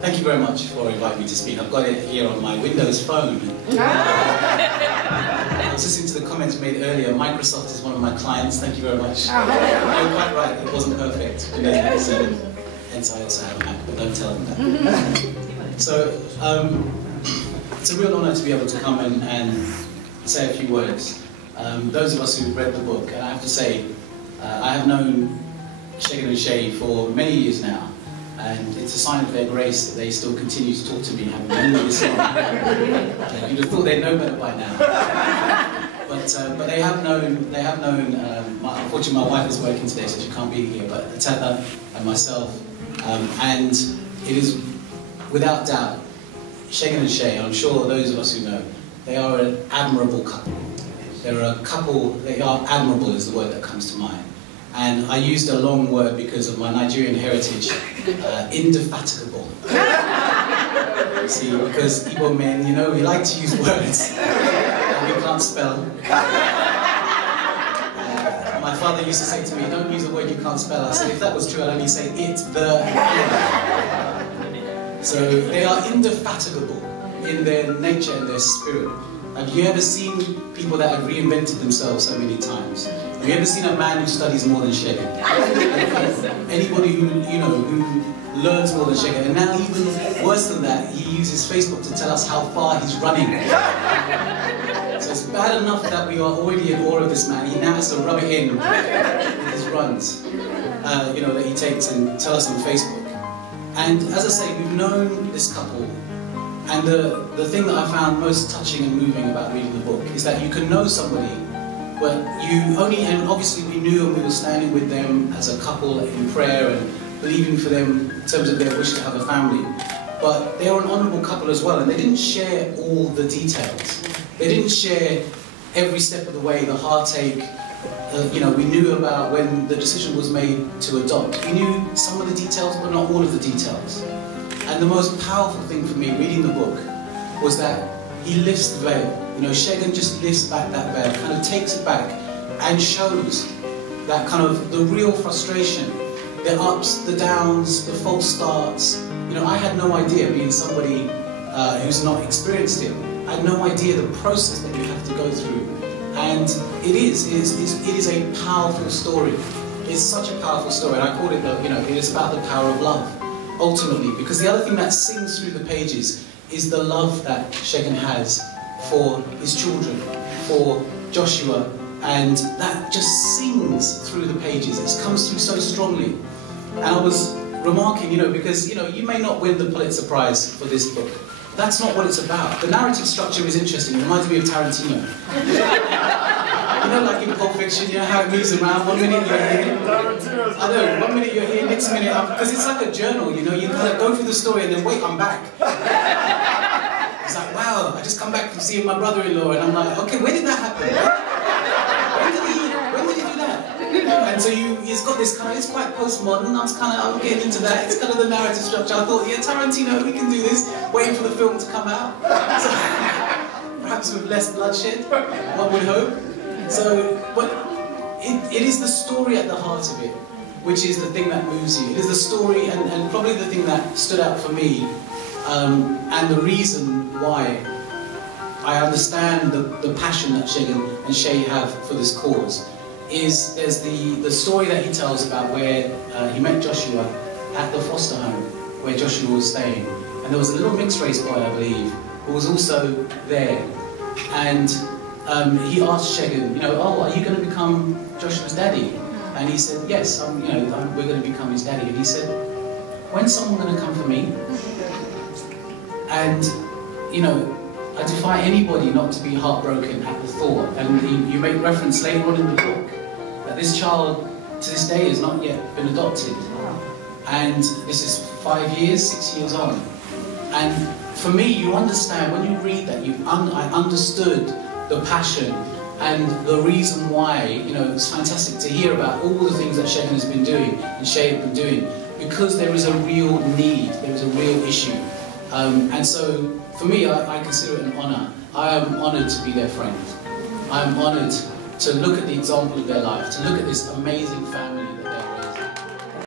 thank you very much for inviting me to speak. I've got it here on my Windows phone. I was listening to the comments made earlier. Microsoft is one of my clients. Thank you very much. You're quite right. It wasn't perfect. Hence, I also have a Mac, but don't tell them that. So, it's a real honour to be able to come and say a few words. Those of us who've read the book, and I have to say, I have known Shagan and Shay for many years now, and it's a sign of their grace that they still continue to talk to me, having known me this long. You'd have thought they'd know better by now. But they have known. Unfortunately, my wife is working today, so she can't be here. But Tata and myself, and it is without doubt, Shagan and Shay. I'm sure those of us who know, they are an admirable couple. They're a couple. They are admirable is the word that comes to mind. And I used a long word because of my Nigerian heritage, indefatigable. See, because Igbo men, you know, we like to use words that we can't spell. My father used to say to me, don't use a word you can't spell. I said, if that was true, I'd only say it, the, and. So they are indefatigable in their nature and their spirit. Have you ever seen people that have reinvented themselves so many times? Have you ever seen a man who studies more than Shagan? Anybody who, you know, who learns more than Shagan? And now even worse than that, he uses Facebook to tell us how far he's running. So it's bad enough that we are already in awe of this man. He now has to rub it in with his runs, you know, that he takes and tell us on Facebook. And as I say, we've known this couple. And the thing that I found most touching and moving about reading the book is that you can know somebody, but you only, and obviously we knew and we were standing with them as a couple in prayer and believing for them in terms of their wish to have a family. But they were an honourable couple as well, and they didn't share all the details. They didn't share every step of the way, the heartache. You know, we knew about when the decision was made to adopt. We knew some of the details, but not all of the details. And the most powerful thing for me reading the book was that he lifts the veil. You know, Shagan just lifts back that veil, kind of takes it back and shows that kind of the real frustration, the ups, the downs, the false starts. You know, I had no idea, being somebody who's not experienced it, I had no idea the process that you have to go through. And it is a powerful story. It's such a powerful story. And I call it, you know, it is about the power of love. Ultimately, because the other thing that sings through the pages is the love that Shagan has for his children, for Joshua, and that just sings through the pages. It comes through so strongly. And I was remarking, you know, because, you know, you may not win the Pulitzer Prize for this book. That's not what it's about. The narrative structure is interesting. It reminds me of Tarantino. You know, like in Pulp Fiction, you know how it moves around. 1 minute you're here. I know, 1 minute you're here, next minute I'm... Because it's like a journal, you know, you kind of go through the story and then wait, I'm back. It's like, wow, I just come back from seeing my brother-in-law and I'm like, okay, when did that happen? When did he do that? And so it's got this kind of, it's quite postmodern, I'm getting into that, it's kind of the narrative structure. I thought, yeah, Tarantino, we can do this, waiting for the film to come out. So, perhaps with less bloodshed, one would hope. So, but it is the story at the heart of it, which is the thing that moves you. It is the story, and probably the thing that stood out for me, and the reason why I understand the passion that Shagan and Shay have for this cause, is there's the story that he tells about where he met Joshua at the foster home where Joshua was staying. And there was a little mixed race boy, I believe, who was also there. And he asked Shagan, you know, oh, are you going to become Joshua's daddy? And he said, yes, we're going to become his daddy. And he said, when's someone going to come for me? And, you know, I defy anybody not to be heartbroken at the thought. And you make reference later on in the book that this child, to this day, has not yet been adopted. And this is 5 years, 6 years on. And for me, you understand, when you read that, I understood the passion and the reason why, you know, it's fantastic to hear about all the things that Shagan has been doing and Shay have been doing, because there is a real need, there is a real issue. And so, for me, I consider it an honour. I am honoured to be their friend. I am honoured to look at the example of their life, to look at this amazing family.